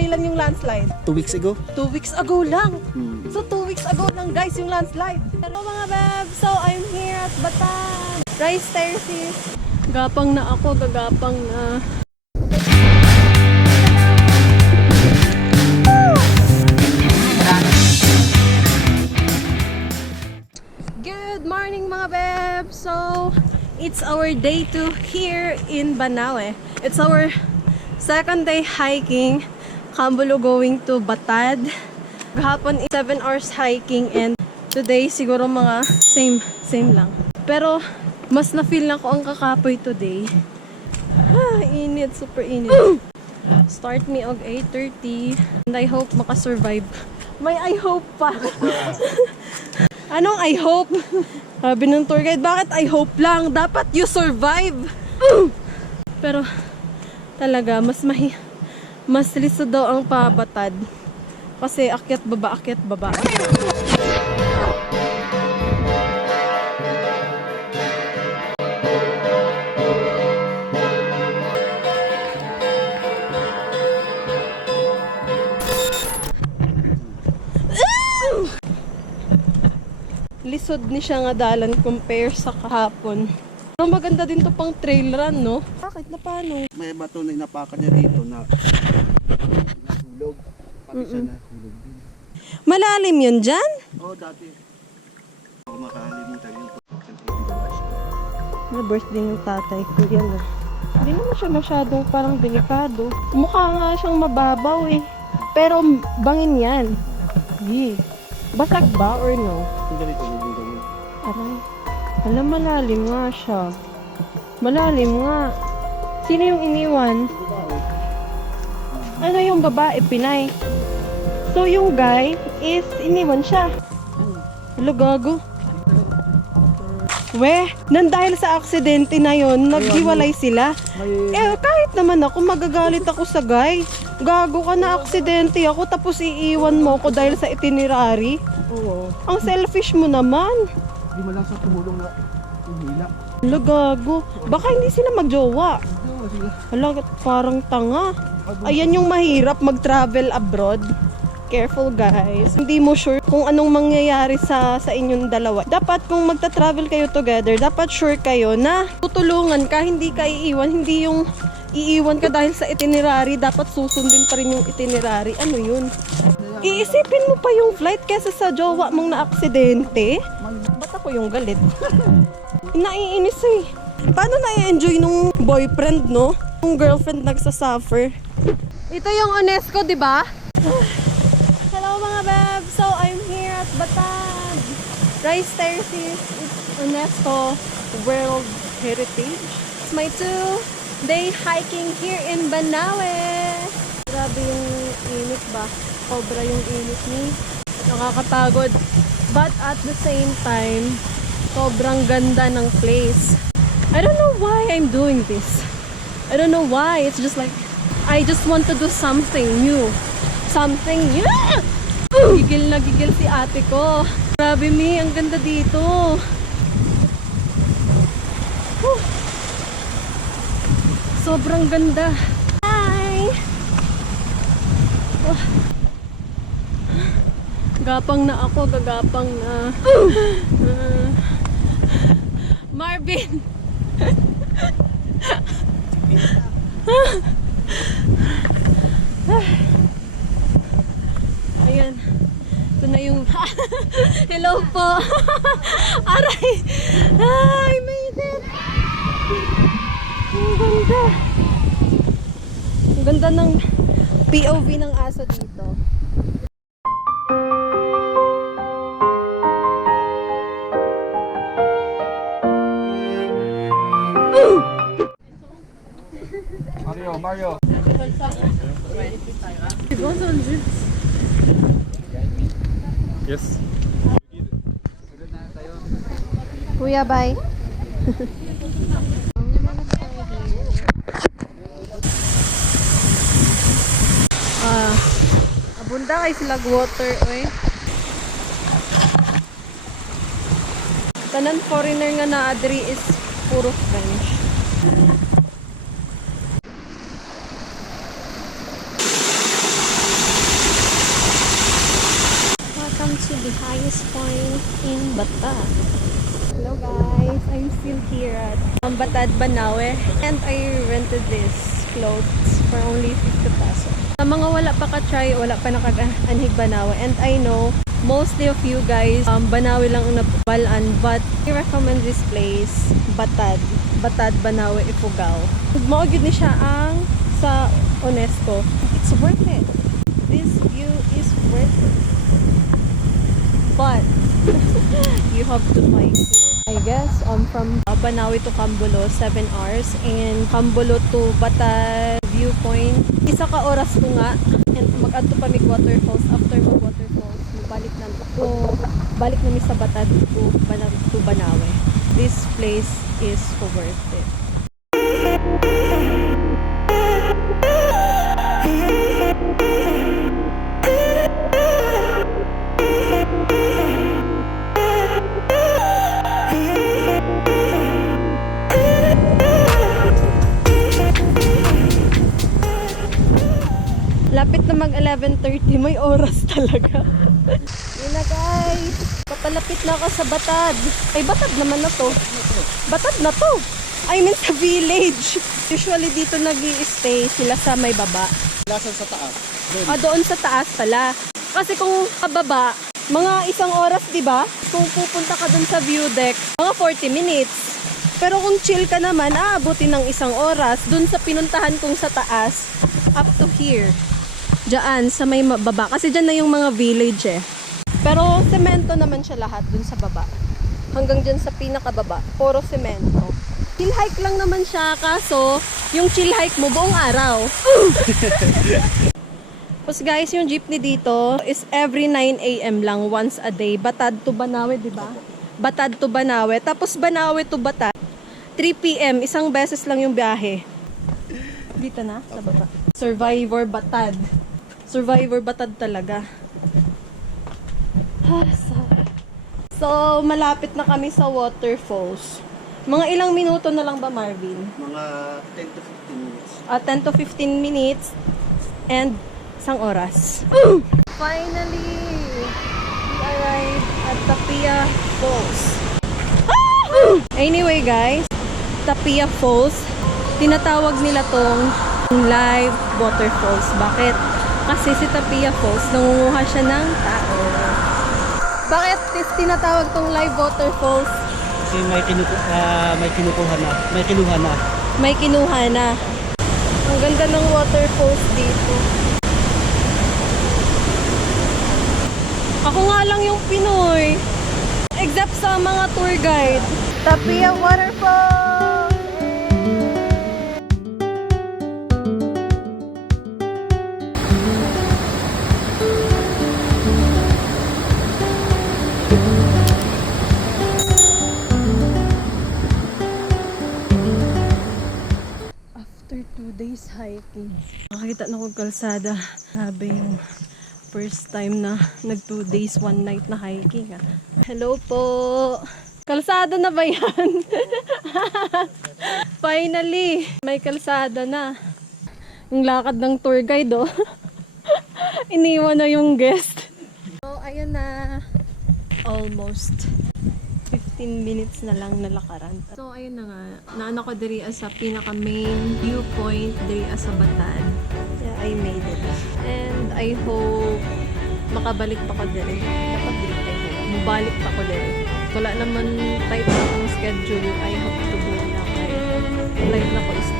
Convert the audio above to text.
Kailan yung landslide? 2 weeks ago. 2 weeks ago lang. So 2 weeks ago lang guys yung landslide. Hello mga bebs, so I'm here at Bataan. Rice terraces. Gapang na ako, gagapang na. Good morning mga bebs. So it's our day 2 here in Banawe. It's our second day hiking. Kambulo going to Batad. Gahapon 7 hours hiking and today siguro mga same lang. Pero mas na-feel na ko ang kakapoy today. Init, super init. Start me og 8:30 and I hope makasurvive. May I hope pa. Anong I hope? Sabi ng tour guide, bakit I hope lang? Dapat you survive. Pero talaga mas liso daw ang pabatad. Kasi akyat baba, akyat baba. Lisod ni siya nga dalan compare sa kahapon. Pero maganda din to pang trail run, no? Bakit na paano? May bato na inapakan niya dito na nahulog. Pati siya nahulog din. Malalim yun dyan? Oo, dati. Ako makakalimutan yun. Na birthday ng tatay ko yan, ah. Hindi naman siya masyadong parang delikado. Mukha nga siyang mababaw eh. Pero bangin yan. Yeah. Basag ba or no? Ganito yung gawin. Aray. Alam, malalim nga siya. Malalim nga. Sino yung iniwan? Ano yung babae, Pinay? So yung guy is iniwan siya. Hello, gago. Weh, nang dahil sa aksidente na yon, naghiwalay sila. Eh, kahit naman ako, magagalit ako sa guy. Gago ka na, aksidente ako, tapos iiwan mo ko dahil sa itinerary. Oo. Ang selfish mo naman. Di mo lang sa tumulong na umila. Hala, gago. Baka hindi sila magjowa. Oo, sila. Hala, parang tanga. Ayan yung mahirap mag-travel abroad. Careful guys. Hindi mo sure kung anong mangyayari sa inyong dalawa. Dapat kung magta-travel kayo together, dapat sure kayo na tutulungan ka, hindi ka iiwan. Hindi yung iiwan ka dahil sa itinerary, dapat susundin pa rin yung itinerary. Ano yun? Iisipin mo pa yung flight kesa sa jowa mong na-aksidente. Ba't ako yung galit? Naiinis eh. Paano na-enjoy nung boyfriend, no? Yung girlfriend nagsasuffer. Ito yung UNESCO, di ba? Hello mga beb! So I'm here at Bataan. Rice terraces. It's UNESCO World Heritage. It's my 2-day hiking here in Banawe. Grabe yung init ba? Sobra yung init ni. Nakakapagod. But at the same time, sobrang ganda ng place. I don't know why I'm doing this. I don't know why. It's just like, I just want to do something new. Something new. Gigil na gigil si ate ko. Grabe mi, ang ganda dito. Sobrang ganda. Hi! Gapang na ako, gagapang na. Marvin! Ayan. Ito na yung... Hello po! Aray! I made it! Ang ganda! Ang ganda ng POV ng aso dito. Mario. Yes. Kuya, bye. Abunda kay Flag Water, oy. Tanan foreigner nga na adri is puro French. highest point in Bataan. Hello guys, I'm still here at Batad, Banawe, and I rented this clothes for only 50 pesos. Sa mga wala pa ka-try, wala pa nakag-anhig Banawe, and I know mostly of you guys, Banawe lang ang nabalaan, but I recommend this place, Batad, Banawe, Ifugao. Mao gyud ni siya ang sa UNESCO. It's worth it. This view is worth it. But you have to fight here. I guess from Banawe to Cambulo 7 hours, and Cambulo to Batad viewpoint isa ka oras ko nga, and mag-adto pa mig waterfalls. After mag waterfalls balik na mi sa Batad to Banawe. This place is worth it. Lapit na mag 11:30, may oras talaga. Yun na guys, papalapit na ako sa Batad. Ay, Batad naman na to. Batad na to. I mean sa village. Usually dito nag-i-stay sila sa may baba. Lasan sa taas. Doon sa taas pala. Kasi kung pababa, mga isang oras, di ba? Kung pupunta ka dun sa view deck, mga 40 minutes. Pero kung chill ka naman, aabutin ng isang oras. Dun sa pinuntahan kong sa taas, up to here. Diyan, sa may baba. Kasi dyan na yung mga village eh. Pero semento naman siya lahat dun sa baba. Hanggang dyan sa pinakababa. Puro semento. Chill hike lang naman siya. Kaso, yung chill hike mo buong araw. Tapos guys, yung jeepney dito is every 9 a.m. lang, once a day. Batad to Banawe, di ba? Batad to Banawe. Tapos Banawe to Batad. 3 p.m. Isang beses lang yung biyahe. Dito na, sa baba. Survivor Batad. Survivor Batad talaga. So, malapit na kami sa waterfalls. Mga ilang minuto na lang ba, Marvin? Mga 10 to 15 minutes. 10 to 15 minutes and isang oras. Finally, we arrived at Tapia Falls. Anyway guys, Tapia Falls, tinatawag nila tong live waterfalls. Bakit? Kasi si Tapia Falls, nangunguha siya ng tao. Bakit tinatawag tong live waterfalls? Kasi may kinukuha na. May kinuha na. Ang ganda ng waterfalls dito. Ako nga lang yung Pinoy. Except sa mga tour guide. Tapia Waterfalls! After 2 days hiking, nakakita na kong kalsada. Sabi yung first time na nag 2 days, 1 night na hiking. Hello po! Kalsada na ba yan? Finally! May kalsada na. Yung lakad ng tour guide, oh. Iniwan na yung guest. So, ayun na. Almost 15 minutes na lang na lakaran. So, ayun na nga. Naano ko diri as sa pinaka main viewpoint diri as sa Batad. Yeah, I made it. And I hope makabalik pa ko diri. Dapat diri tayo. Mabalik pa ko diri. Wala naman tight na akong schedule. I hope to go na kay live na ko is